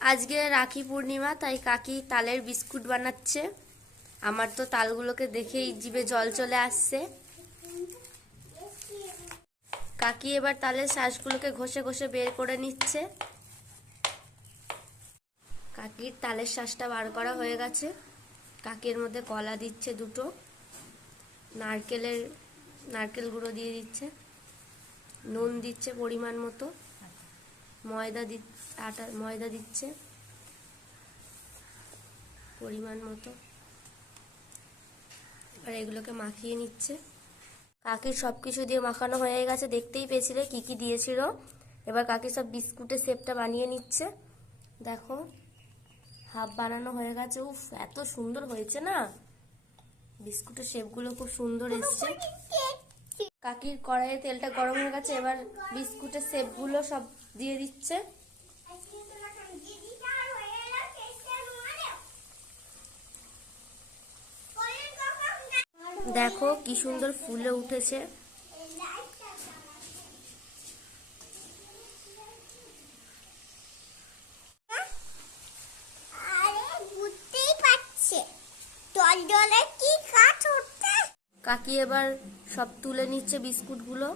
আজকে রাখি পূর্ণিমা, তাই কাকি তালের বিস্কুট বানাচ্ছে। আমার তো তালগুলোকে দেখেই জিভে জল চলে আসছে। কাকি এবার তালের শাঁসগুলোকে ঘষে ঘষে বের করে নিচ্ছে। কাকির তালের শাঁসটা বার করা হয়ে গেছে। কাকির মধ্যে কলা দিচ্ছে দুটো, নারকেল গুঁড়ো দিয়ে দিচ্ছে, নুন দিচ্ছে পরিমাণ মতো, ময়দা দিচ্ছে পরিমাণ মতো। আর এগুলোকে মাখিয়ে নিচ্ছে। কাকির সবকিছু দিয়ে মাখানো হয়ে গেছে, দেখতেই পেয়েছিলে কি কি দিয়েছিল। এবার কাকি সব বিস্কুটের শেপটা বানিয়ে নিচ্ছে। দেখো, হাফ বানানো হয়ে গেছে। উফ, এত সুন্দর হয়েছে না, বিস্কুটের শেপগুলো খুব সুন্দর এসছে। কাকির কড়াইয়ে তেলটা গরম হয়ে গেছে, এবার বিস্কুটের শেপগুলো সব দিয়ে দিচ্ছে। দেখো কি সুন্দর ফুলে উঠেছে। কাকি এবার সব তুলে নিচ্ছে বিস্কুটগুলো।